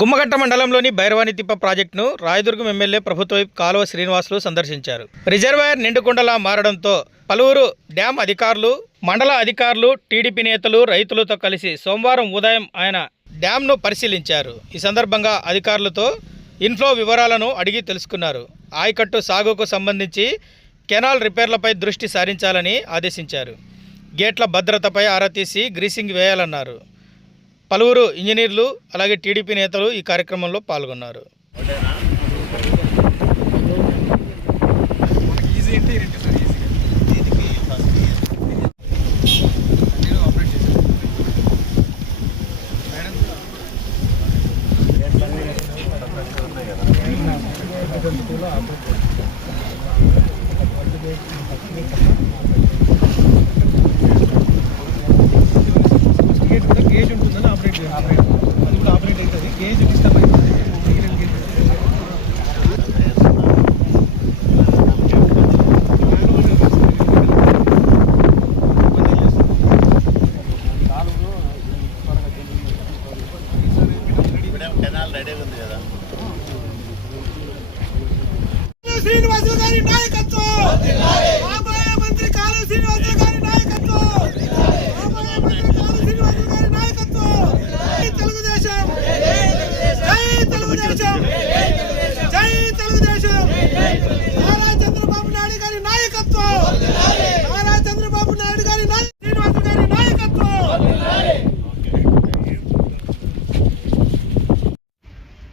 గుమ్మగట్ట మండలంలోని భైరవాణి తిప్ప ప్రాజెక్టును రాయదుర్గం ఎమ్మెల్యే ప్రభుత్వ కాలువ శ్రీనివాసులు సందర్శించారు. రిజర్వాయర్ నిండుకుండలా మారడంతో పలువురు డ్యాం అధికారులు మండల అధికారులు టీడీపీ నేతలు రైతులతో కలిసి సోమవారం ఉదయం ఆయన డ్యాంను పరిశీలించారు. ఈ సందర్భంగా అధికారులతో ఇన్ఫ్లో వివరాలను అడిగి తెలుసుకున్నారు. ఆయకట్టు సాగుకు సంబంధించి కెనాల్ రిపేర్లపై దృష్టి సారించాలని ఆదేశించారు. గేట్ల భద్రతపై ఆరా తీసి గ్రీసింగ్ వేయాలన్నారు. పలువురు ఇంజనీర్లు అలాగే టీడీపీ నేతలు ఈ కార్యక్రమంలో పాల్గొన్నారు. కెనాల్ రెడీ ఉంది కదా. శ్రీనివాసులు గారి నాయకత్వం!